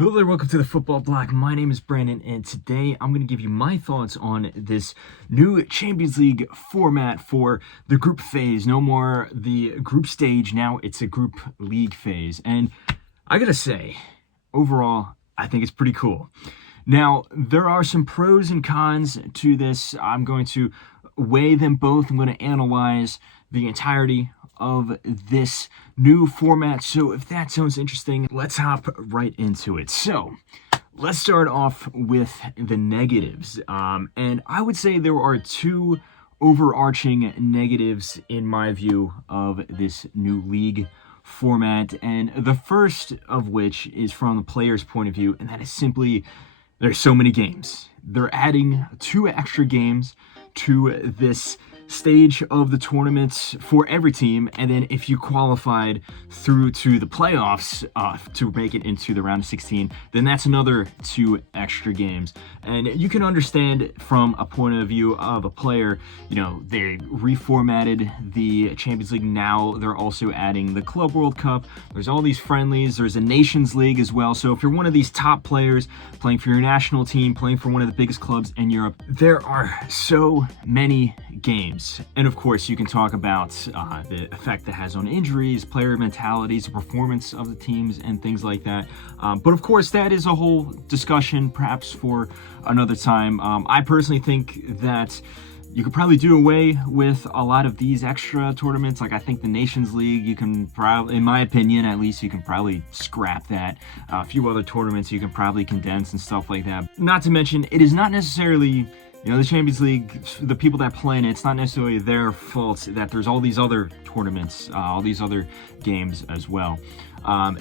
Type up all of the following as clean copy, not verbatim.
Hello there, welcome to the Football Bloc. My name is Brandon, and today I'm going to give you my thoughts on this new Champions League format for the group phase. No more the group stage, now it's a group league phase. And I gotta say, overall, I think it's pretty cool. Now, there are some pros and cons to this. I'm going to weigh them both. I'm going to analyze the entirety of this new format. So if that sounds interesting, let's hop right into it. So let's start off with the negatives. And I would say there are two overarching negatives in my view of this new league format. And the first of which is from the player's point of view, and that is simply there's so many games. They're adding 2 extra games to this stage of the tournaments for every team, and then if you qualified through to the playoffs to make it into the round of 16, then that's another 2 extra games. And you can understand from a point of view of a player, they reformatted the Champions League. Now they're also adding the Club World Cup. There's all these friendlies. There's a Nations League as well. So if you're one of these top players playing for your national team, playing for one of the biggest clubs in Europe, there are so many games. And of course, you can talk about the effect that has on injuries, player mentalities, the performance of the teams, and things like that. But of course, that is a whole discussion, perhaps for another time. I personally think that you could probably do away with a lot of these extra tournaments. Like I think the Nations League, you can probably, in my opinion at least, you can probably scrap that. A few other tournaments you can probably condense and stuff like that. Not to mention, it is not necessarily the Champions League, the people that play in it, it's not necessarily their fault that there's all these other tournaments, all these other games as well.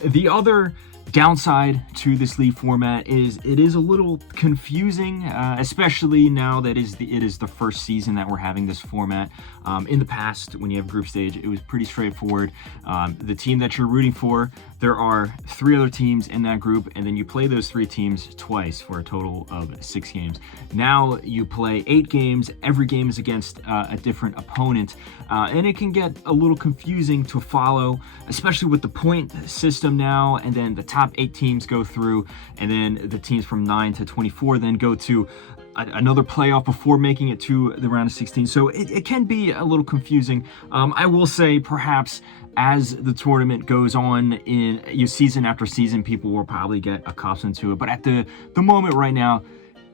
The other downside to this league format is it is a little confusing, especially now that it is the first season that we're having this format. In the past, when you have group stage, it was pretty straightforward. The team that you're rooting for, there are 3 other teams in that group, and then you play those 3 teams twice for a total of 6 games. Now you play 8 games. Every game is against a different opponent, and it can get a little confusing to follow, especially with the point system now, and then the top 8 teams go through, and then the teams from 9 to 24 then go to another playoff before making it to the round of 16. So it can be a little confusing. I will say perhaps as the tournament goes on in season after season, people will probably get accustomed to it. But at the moment right now,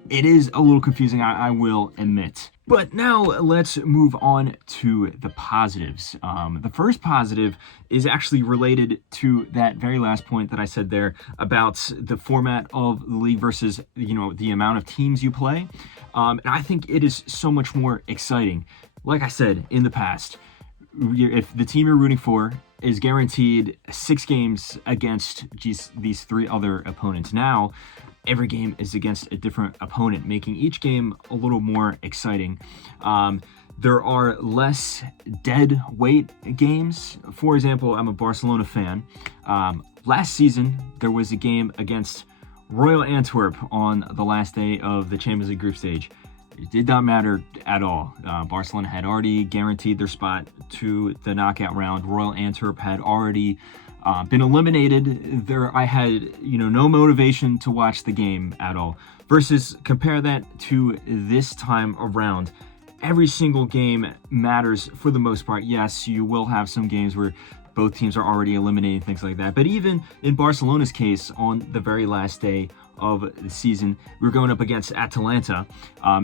it is a little confusing, I will admit. But now let's move on to the positives. The first positive is actually related to that very last point that I said there about the format of the league versus, the amount of teams you play. And I think it is so much more exciting. Like I said in the past, if the team you're rooting for is guaranteed 6 games against these 3 other opponents, now every game is against a different opponent, making each game a little more exciting. There are less dead weight games. For example, I'm a Barcelona fan. Last season, there was a game against Royal Antwerp on the last day of the Champions League group stage. It did not matter at all. Barcelona had already guaranteed their spot to the knockout round. Royal Antwerp had already been eliminated. I had no motivation to watch the game at all. Versus compare that to this time around. Every single game matters for the most part. Yes, you will have some games where both teams are already eliminated, things like that. But even in Barcelona's case, on the very last day of the season, we were going up against Atalanta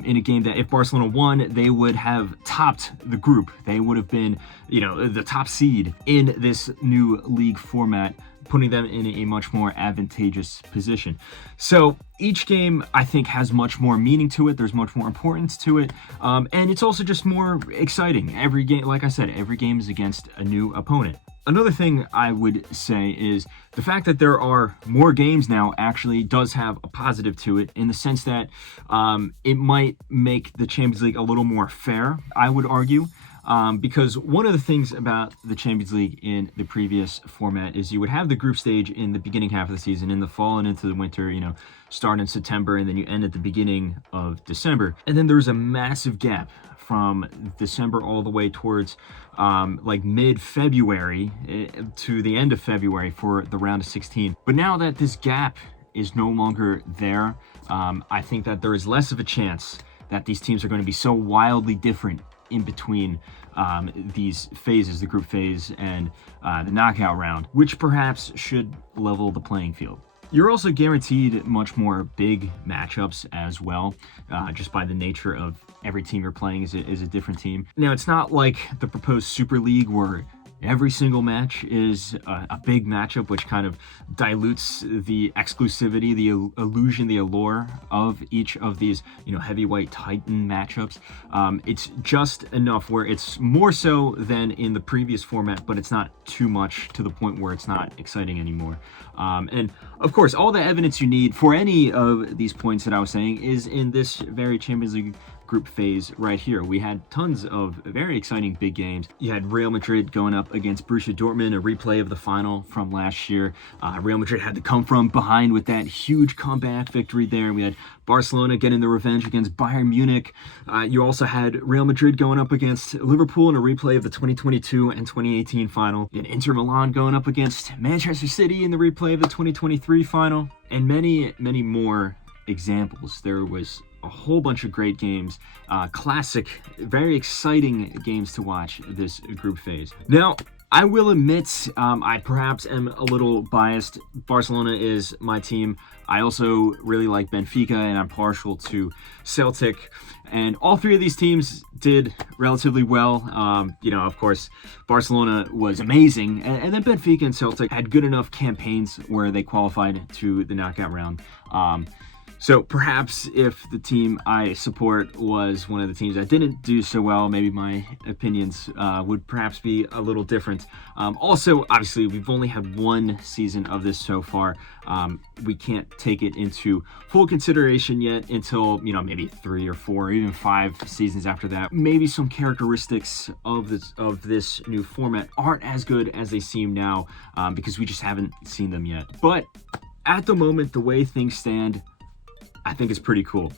in a game that if Barcelona won, they would have topped the group. They would have been, the top seed in this new league format, putting them in a much more advantageous position. So each game, I think, has much more meaning to it. There's much more importance to it. And it's also just more exciting. Every game, like I said, every game is against a new opponent. Another thing I would say is the fact that there are more games now actually does have a positive to it, in the sense that it might make the Champions League a little more fair, I would argue. Because one of the things about the Champions League in the previous format is you would have the group stage in the beginning half of the season, in the fall and into the winter, start in September, and then you end at the beginning of December. And then there's a massive gap from December all the way towards like mid-February to the end of February for the round of 16. But now that this gap is no longer there. I think that there is less of a chance that these teams are going to be so wildly different in between these phases, the group phase and the knockout round, which perhaps should level the playing field. You're also guaranteed much more big matchups as well, just by the nature of every team you're playing is a different team. Now, it's not like the proposed Super League where every single match is a big matchup, which kind of dilutes the exclusivity, the illusion, the allure of each of these, heavyweight titan matchups. It's just enough where it's more so than in the previous format, but it's not too much to the point where it's not exciting anymore. And of course, all the evidence you need for any of these points that I was saying is in this very Champions League group phase right here. We had tons of very exciting big games. You had Real Madrid going up against Borussia Dortmund, a replay of the final from last year. Real Madrid had to come from behind with that huge comeback victory there. We had Barcelona getting the revenge against Bayern Munich. You also had Real Madrid going up against Liverpool in a replay of the 2022 and 2018 final. You had Inter Milan going up against Manchester City in the replay of the 2023 final, and many, many more examples. There was a whole bunch of great games, classic, very exciting games to watch this group phase. Now, I will admit, I perhaps am a little biased. Barcelona is my team. I also really like Benfica, and I'm partial to Celtic. And all three of these teams did relatively well. Of course, Barcelona was amazing. And then Benfica and Celtic had good enough campaigns where they qualified to the knockout round. So perhaps if the team I support was one of the teams that didn't do so well, maybe my opinions would perhaps be a little different. Also, obviously, we've only had one season of this so far. We can't take it into full consideration yet until, maybe 3 or 4 or even 5 seasons after that. Maybe some characteristics of this new format aren't as good as they seem now because we just haven't seen them yet. But at the moment, the way things stand, I think it's pretty cool.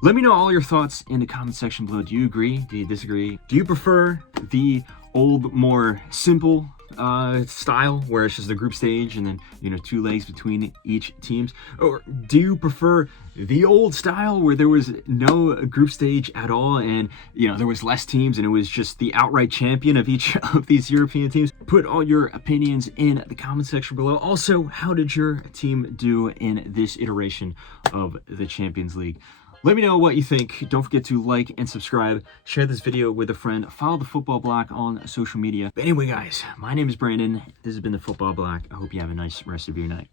Let me know all your thoughts in the comment section below. Do you agree? Do you disagree? Do you prefer the old, more simple style where it's just the group stage and then 2 legs between each teams? Or do you prefer the old style where there was no group stage at all and there was less teams and it was just the outright champion of each of these European teams? Put all your opinions in the comment section below. Also, how did your team do in this iteration of the Champions League? Let me know what you think. Don't forget to like and subscribe. Share this video with a friend. Follow the Football Bloc on social media. But anyway, guys, my name is Brandon. This has been the Football Bloc. I hope you have a nice rest of your night.